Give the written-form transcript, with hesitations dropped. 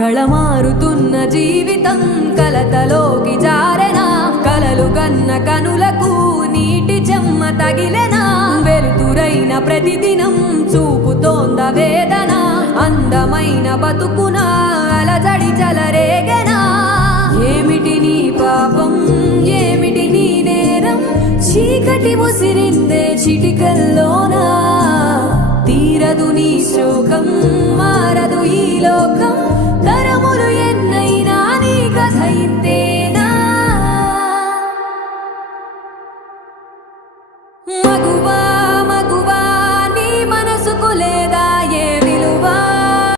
కళమారుతున్న జీవితం కలతలోకి జారెనా కలలు కన్న కనులకు నీటి చెమ్మ తగిలెనా వెలుతురైన ప్రతిదినం చూపుతోంద వేదన అందమైన బతుకున అలజడి చలరేగెనా ఏమిటి నీ పాపం ఏమిటి నీ నేరం చీకటి ముసిరిందే చిటికల్లోనా తీరదు నీ శోకం మార